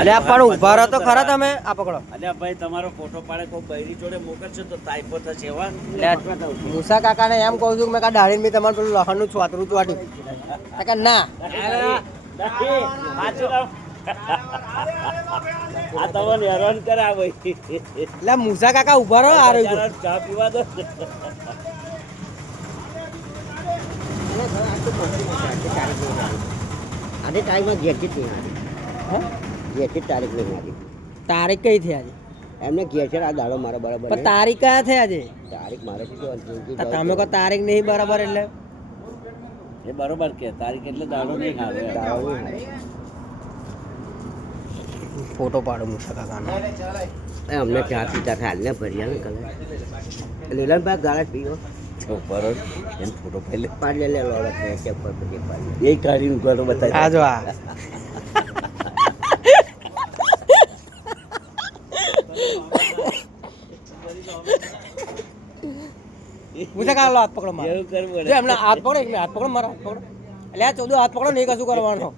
અલે આ પણ ઉભા રહો તો ખરા તમે. આ પકડો. અલ્યા ભાઈ તમારો ફોટો પાડે કોઈ બૈરી જોડે મોકલશે તો તાઈપો થશે એવા. મૂસા કાકાને એમ કહું છું કે મેં કા દાઢી મેં તમારું પેલું લહણનું છોતરું વાટ્યું કે ના આ તમને હેરાન કરે આ ભાઈ. એટલે મૂસા કાકા ઉભા રહો. આ રહ્યું ચા પીવા દો. આજે તારીખમાં ઘેરથી જ નહીં હા? ઘેરથી જ તારીખ નહીં આવી તારીખ કઈ થઈ આજે? એમને ઘેર છે આ દાડો મારા બરાબર પણ તારીખ કયા થઈ આજે? તારીખ મારે શું કહેવાનું? તો તમે કહો તારીખ નહીં બરાબર એટલે એ બરોબર કે તારીખ એટલે દાડો નહીં આવે. દાડો નહીં ફોટો પાડો મૂસા કાકાનો. આવે. અમને ચા પીતા થાય ને ભર્યા ને કલર લીલનભાઈ ગાળા પીવો બરોબર એમ ફોટો પહેલે પાડી લે લોડો ચેક પર પછી પાડી એ કાઢીને કરો બતાવી. આ જો આ મૂસા કાકા લો હાથ પકડો મારો. એવું કરવું જો એમને હાથ પકડો. એક મિનિટ હાથ પકડો મારો. હાથ પકડો. એટલે આ 14 હાથ પકડો નહીં કશું કરવાનો.